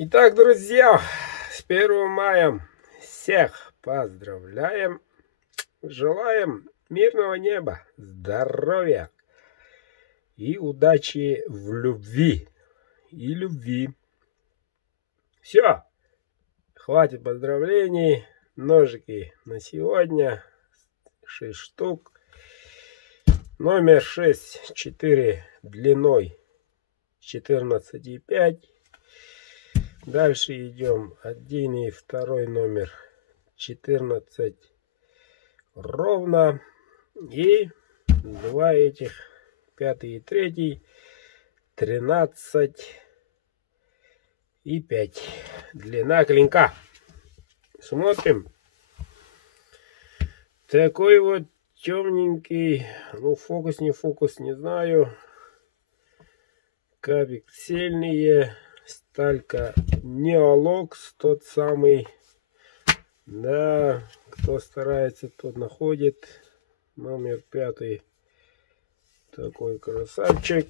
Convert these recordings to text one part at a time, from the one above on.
Итак, друзья, с 1 мая всех поздравляем. Желаем мирного неба, здоровья и удачи в любви. Все, хватит поздравлений. Ножики на сегодня 6 штук. Номер 6, 4 длиной 14,5. Дальше идем 1 и 2 номер 14 ровно. И 2 этих 5 и 3 13 и 5. Длина клинка. Смотрим. Такой вот темненький. Ну, фокус, не знаю. Кабик сильнее. Сталька Неолокс, тот самый. Да, кто старается, тот находит. Номер 5. Такой красавчик.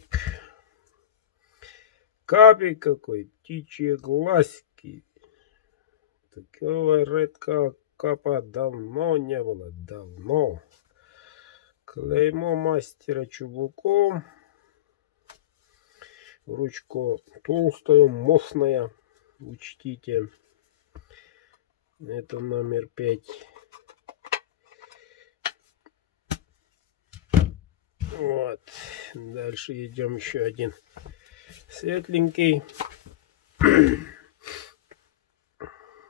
Кабик какой, птичьи глазки. Такого редкого капа давно не было, давно. Клеймо мастера чубуком. Ручка толстая, мощная. Учтите. Это номер 5. Вот. Дальше идем еще один светленький.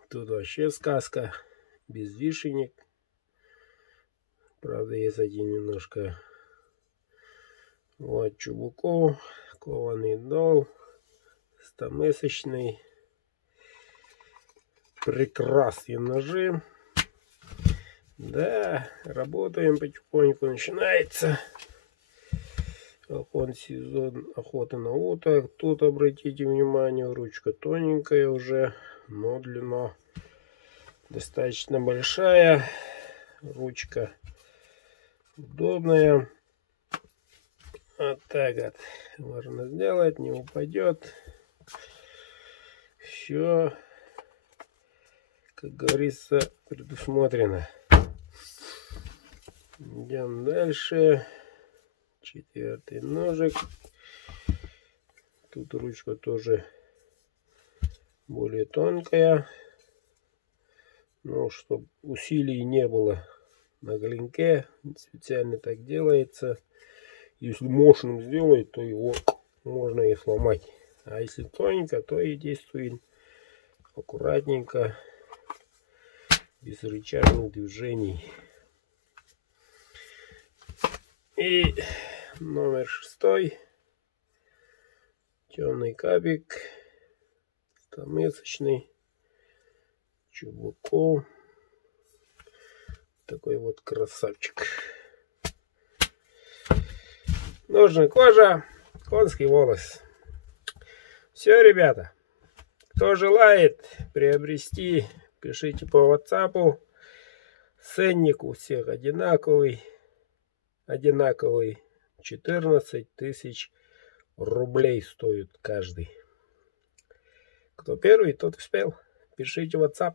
Тут вообще сказка. Без вишенек. Правда, есть один немножко. Вот чубуков. Кованый дол. 100-месячный. Прекрасные ножи. Да, работаем потихоньку. Начинается сезон охоты на уток. Тут обратите внимание, ручка тоненькая уже, но длина достаточно большая. Ручка удобная. Вот так вот можно сделать, не упадет. Все, как говорится, предусмотрено. Идем дальше. 4 ножик. Тут ручка тоже более тонкая. Но чтобы усилий не было на клинке, специально так делается. Если мощным сделать, то его можно и сломать. А если тоненько, то и действует аккуратненько, без рычажных движений. И номер 6. Темный кабик. 100-месячный. Чубуков. Такой вот красавчик. Ножная кожа, конский волос. Все, ребята. Кто желает приобрести, пишите по WhatsApp. Ценник у всех одинаковый. 14 тысяч рублей стоит каждый. Кто первый, тот успел. Пишите в WhatsApp.